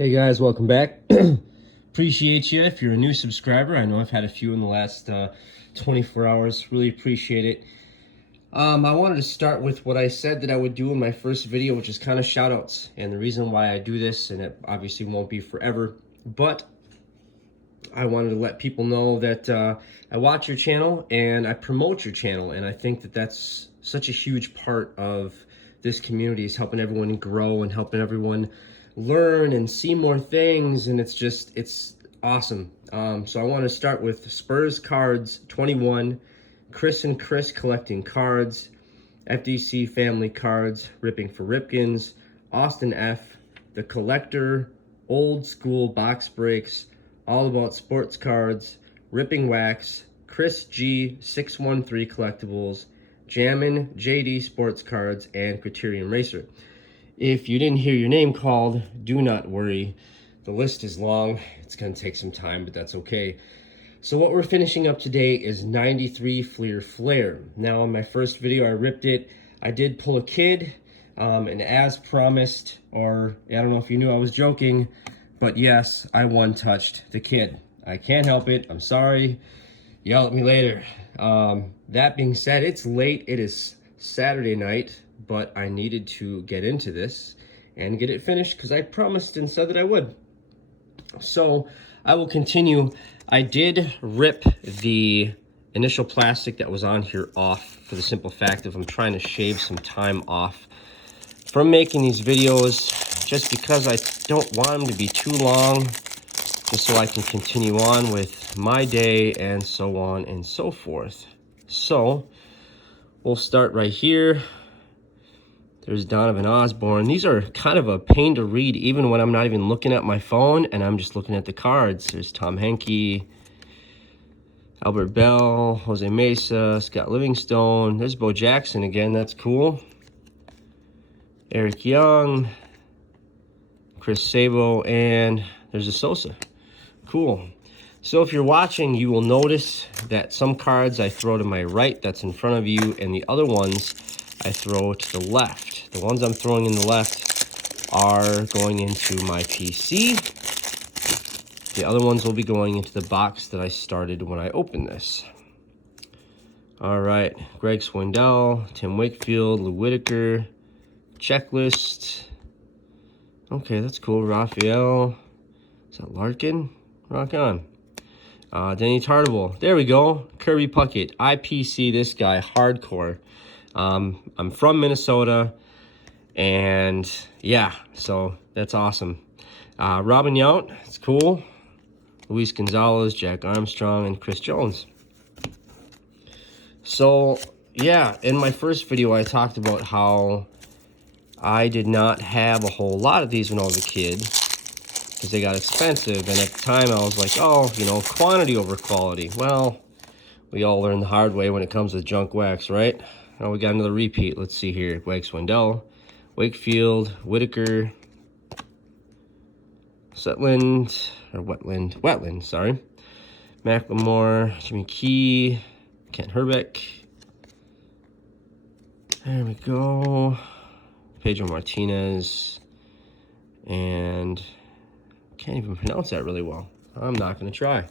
Hey guys, welcome back. Appreciate you. If you're a new subscriber, I know I've had a few in the last 24 hours. Really appreciate it. I wanted to start with what I said that I would do in my first video, which is kind of shout outs. And the reason why I do this, and it obviously won't be forever, but I wanted to let people know that I watch your channel and I promote your channel. And I think that that's such a huge part of this community, is helping everyone grow and helping everyone learn and see more things. And it's awesome. So I want to start with Spurs Cards 21, Chris and Chris collecting cards, FDC family cards, ripping for Ripkins, Austin F, the collector, old school box breaks, all about sports cards, ripping wax, Chris G 613 collectibles, Jammin JD sports cards, and Criterion Racer. If you didn't hear your name called, do not worry. The list is long. It's going to take some time, but that's okay. So what we're finishing up today is 93 Flair. Now, in my first video, I ripped it. I did pull a kid, and as promised, or I don't know if you knew I was joking, but yes, I one-touched the kid. I can't help it. I'm sorry. Yell at me later. That being said, it's late. It is Saturday night, but I needed to get into this and get it finished because I promised and said that I would. So I will continue. I did rip the initial plastic that was on here off for the simple fact of I'm trying to shave some time off from making these videos, just because I don't want them to be too long, just so I can continue on with my day and so on and so forth. So we'll start right here. There's Donovan Osborne. These are kind of a pain to read even when I'm not even looking at my phone and I'm just looking at the cards. There's Tom Henke, Albert Bell, Jose Mesa, Scott Livingstone. There's Bo Jackson again. That's cool. Eric Young, Chris Sabo, and there's a Sosa. Cool. So if you're watching, you will notice that some cards I throw to my right, that's in front of you, and the other ones I throw to the left. The ones I'm throwing in the left are going into my PC. The other ones will be going into the box that I started when I opened this. All right, Greg Swindell, Tim Wakefield, Lou Whitaker, checklist. Okay, that's cool. Raphael. Is that Larkin? Rock on. Danny Tartable. There we go. Kirby Puckett. IPC this guy hardcore. I'm from Minnesota, and yeah, so that's awesome. Robin Yount. It's cool. Luis Gonzalez, Jack Armstrong, and Chris Jones. So yeah, in my first video, I talked about how I did not have a whole lot of these when I was a kid because they got expensive. And at the time I was like, oh, you know, quantity over quality. Well, we all learn the hard way when it comes to junk wax, right? Now we got another repeat. Let's see here. Greg Swindell, Wakefield, Whitaker, Wetland, sorry. McLemore, Jimmy Key, Kent Herbeck. There we go. Pedro Martinez, and can't even pronounce that really well. I'm not going to try.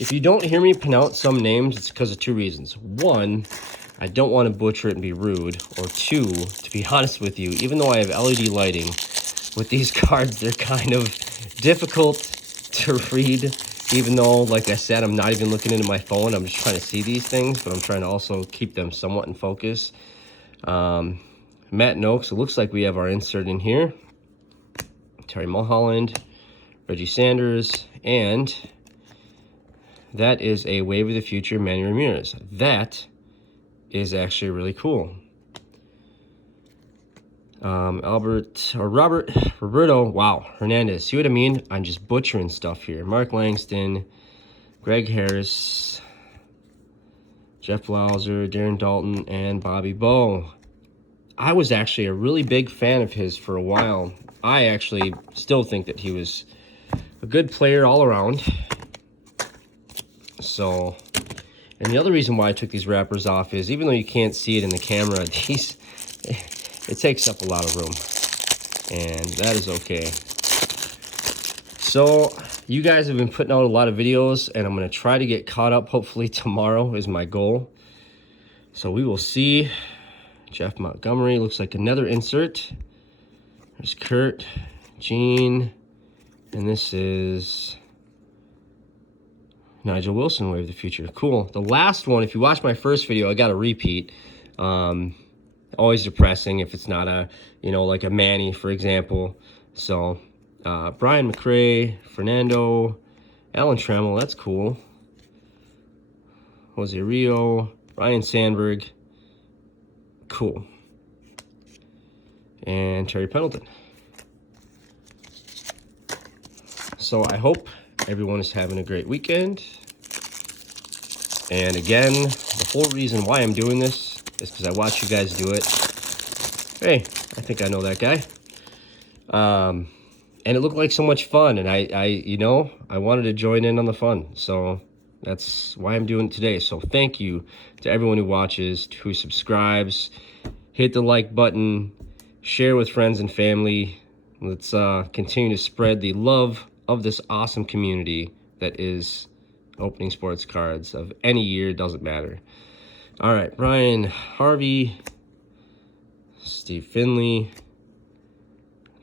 If you don't hear me pronounce some names, it's because of two reasons. One, I don't want to butcher it and be rude. Or two, to be honest with you, even though I have LED lighting, with these cards, they're kind of difficult to read. Even though, like I said, I'm not even looking into my phone. I'm just trying to see these things, but I'm trying to also keep them somewhat in focus. Matt Noakes, it looks like we have our insert in here. Terry Mulholland, Reggie Sanders, and that is a Wave of the Future Manny Ramirez. That is actually really cool. Roberto, wow, Hernandez. See what I mean? I'm just butchering stuff here. Mark Langston, Greg Harris, Jeff Blauser, Darren Dalton, and Bobby Bowe. I was actually a really big fan of his for a while. I actually still think that he was a good player all around. So, and the other reason why I took these wrappers off is, even though you can't see it in the camera, it takes up a lot of room. And that is okay. So you guys have been putting out a lot of videos, and I'm going to try to get caught up. Hopefully tomorrow is my goal. So we will see. Jeff Montgomery looks like another insert. There's Kurt, Gene, and this is Nigel Wilson, Wave of the Future. Cool. The last one, if you watched my first video, I got a repeat. Always depressing if it's not a, like a Manny, for example. So, Brian McRae, Fernando, Alan Trammell, that's cool. Jose Rio, Ryan Sandberg, cool. And Terry Pendleton. So I hope everyone is having a great weekend. And again, the whole reason why I'm doing this is because I watch you guys do it. Hey, I think I know that guy. And it looked like so much fun, and I wanted to join in on the fun. So that's why I'm doing it today. So thank you to everyone who watches, who subscribes. Hit the like button, share with friends and family. Let's continue to spread the love of this awesome community that is opening sports cards of any year, doesn't matter. All right, Brian Harvey, Steve Finley,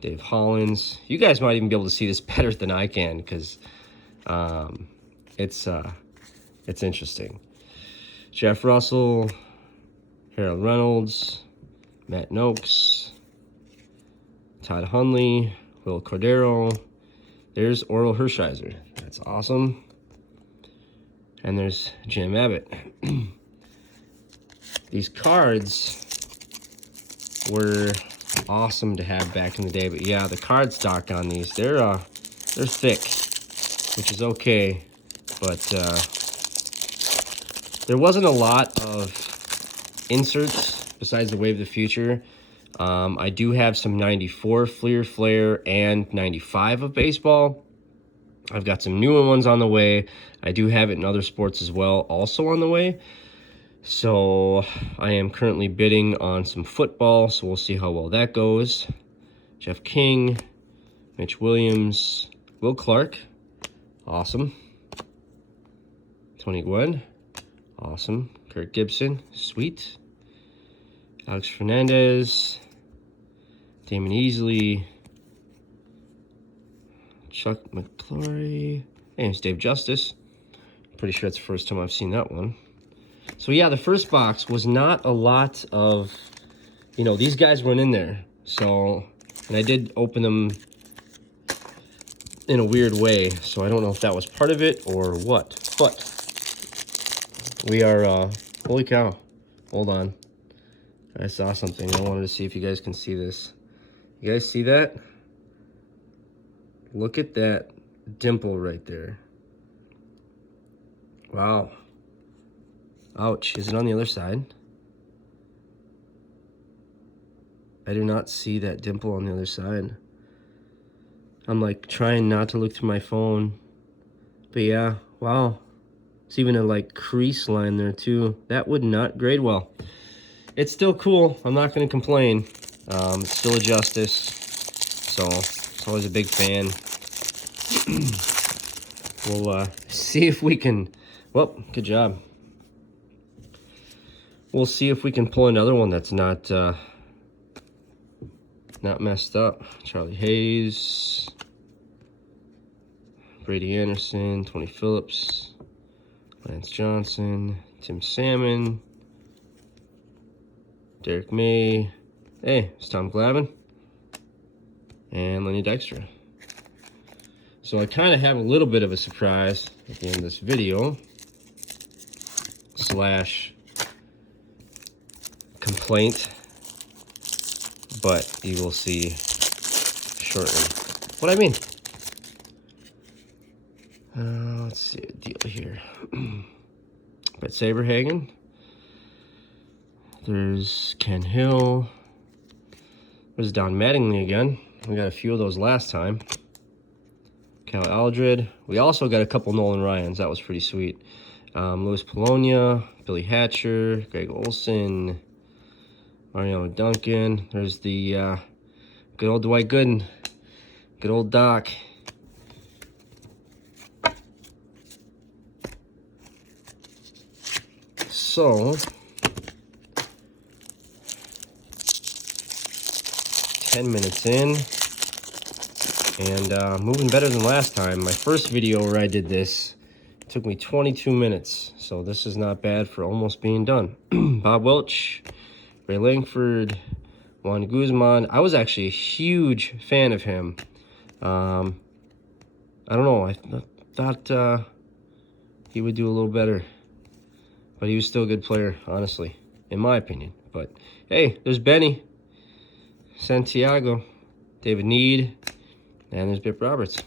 Dave Hollins. You guys might even be able to see this better than I can, because it's interesting. Jeff Russell, Harold Reynolds, Matt Noakes, Todd Hundley, Will Cordero. There's Oral Hershiser. That's awesome. And there's Jim Abbott. These cards were awesome to have back in the day, but yeah, the card stock on these, they're thick, which is okay, but there wasn't a lot of inserts besides the Wave of the Future. I do have some 94 flair and 95 of baseball. I've got some newer ones on the way. I do have it in other sports as well, also on the way. So I am currently bidding on some football, so we'll see how well that goes. Jeff King, Mitch Williams, Will Clark, awesome. Tony Gwynn, awesome. Kurt Gibson, sweet. Alex Fernandez, Damon Easley, Chuck McClory, and it's Dave Justice. Pretty sure it's the first time I've seen that one. So yeah, the first box was not a lot of, these guys weren't in there. So, and I did open them in a weird way, so I don't know if that was part of it or what. But we are, holy cow, hold on. I saw something. I wanted to see if you guys can see this. You guys see that? Look at that dimple right there. Wow. Ouch. Is it on the other side? I do not see that dimple on the other side. I'm like trying not to look through my phone. But yeah, wow. It's even a crease line there too. That would not grade well. It's still cool. I'm not going to complain. It's still a Justice. So, it's always a big fan. We'll see if we can... Well, good job. We'll see if we can pull another one that's not messed up. Charlie Hayes, Brady Anderson, Tony Phillips, Lance Johnson, Tim Salmon, Derek May. Hey, it's Tom Glavine. And Lenny Dykstra. So I kind of have a little bit of a surprise at the end of this video. / complaint. But you will see shortly what I mean. Let's see a deal here. Brett Saberhagen. There's Ken Hill. There's Don Mattingly again. We got a few of those last time. Cal Aldred. We also got a couple Nolan Ryans. That was pretty sweet. Louis Polonia, Billy Hatcher, Greg Olson, Mariano Duncan. There's the good old Dwight Gooden. Good old Doc. So 10 minutes in, and moving better than last time. My first video where I did this took me 22 minutes, so this is not bad for almost being done. Bob Welch, Ray Langford, Juan Guzman. I was actually a huge fan of him. I don't know, I thought he would do a little better, but he was still a good player, honestly, in my opinion. But hey, there's Benny, Santiago, David Need, and there's Bip Roberts.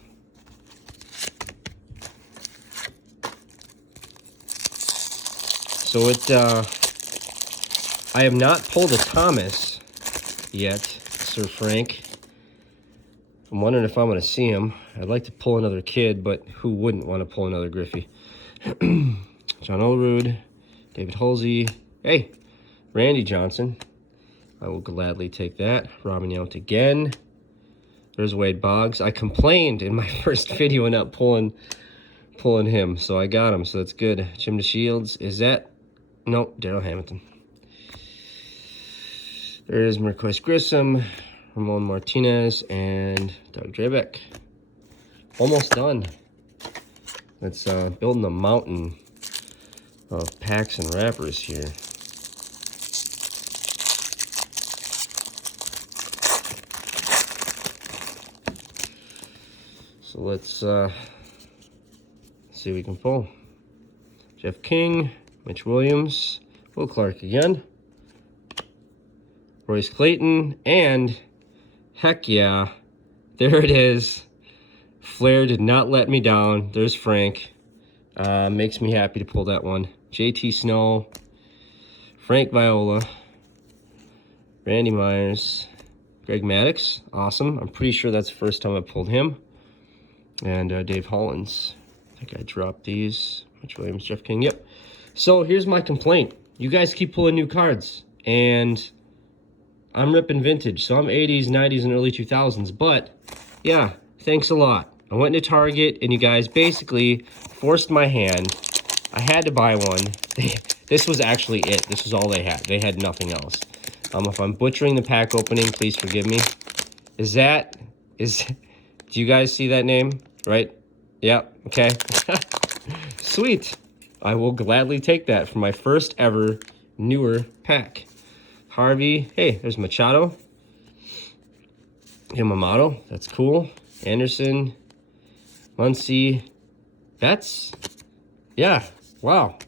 So I have not pulled a Thomas yet, Sir Frank. I'm wondering if I'm going to see him. I'd like to pull another kid, but who wouldn't want to pull another Griffey? John Olerud, David Halsey. Hey, Randy Johnson. I will gladly take that. Robin Yount again. There's Wade Boggs. I complained in my first video not pulling him, so I got him, so that's good. Jim DeShields. Is that? Nope, Daryl Hamilton. There's Marquise Grissom, Ramon Martinez, and Doug Drabeck. Almost done. It's building a mountain of packs and wrappers here. So let's see what we can pull. Jeff King, Mitch Williams, Will Clark again, Royce Clayton, and heck yeah, there it is. Flair did not let me down. There's Frank. Makes me happy to pull that one. JT Snow, Frank Viola, Randy Myers, Greg Maddux, awesome. I'm pretty sure that's the first time I pulled him. And Dave Hollins. I think I dropped these. Mitch Williams, Jeff King, yep. So here's my complaint. You guys keep pulling new cards, and I'm ripping vintage. So I'm 80s, 90s, and early 2000s. But yeah, thanks a lot. I went into Target, and you guys basically forced my hand. I had to buy one. This was actually it. This was all they had. They had nothing else. If I'm butchering the pack opening, please forgive me. Do you guys see that name? Right? Yeah, okay. Sweet. I will gladly take that for my first ever newer pack. Harvey. Hey, there's Machado. Yamamoto. That's cool. Anderson. Muncy. Betts. Yeah. Wow.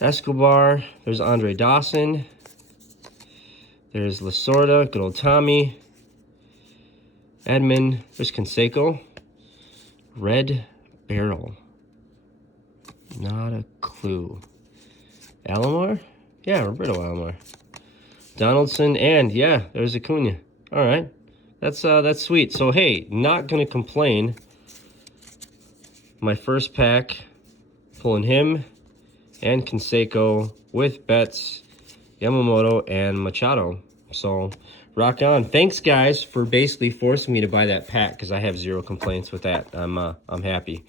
Escobar. There's Andre Dawson. There's Lasorda. Good old Tommy. Edmund. There's Canseco. Red Barrel. Not a clue. Alomar? Yeah, Roberto Alomar. Donaldson, and yeah, there's Acuna. All right, that's sweet. So hey, not gonna complain. My first pack, pulling him and Canseco with Betts, Yamamoto, and Machado. So rock on. Thanks guys for basically forcing me to buy that pack because I have zero complaints with that. I'm happy.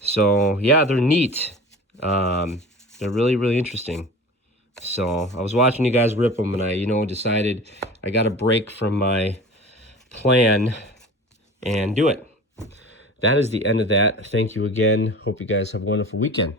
So yeah, they're neat. They're really, really interesting. So I was watching you guys rip them, and I, decided I got to break from my plan and do it. That is the end of that. Thank you again. Hope you guys have a wonderful weekend.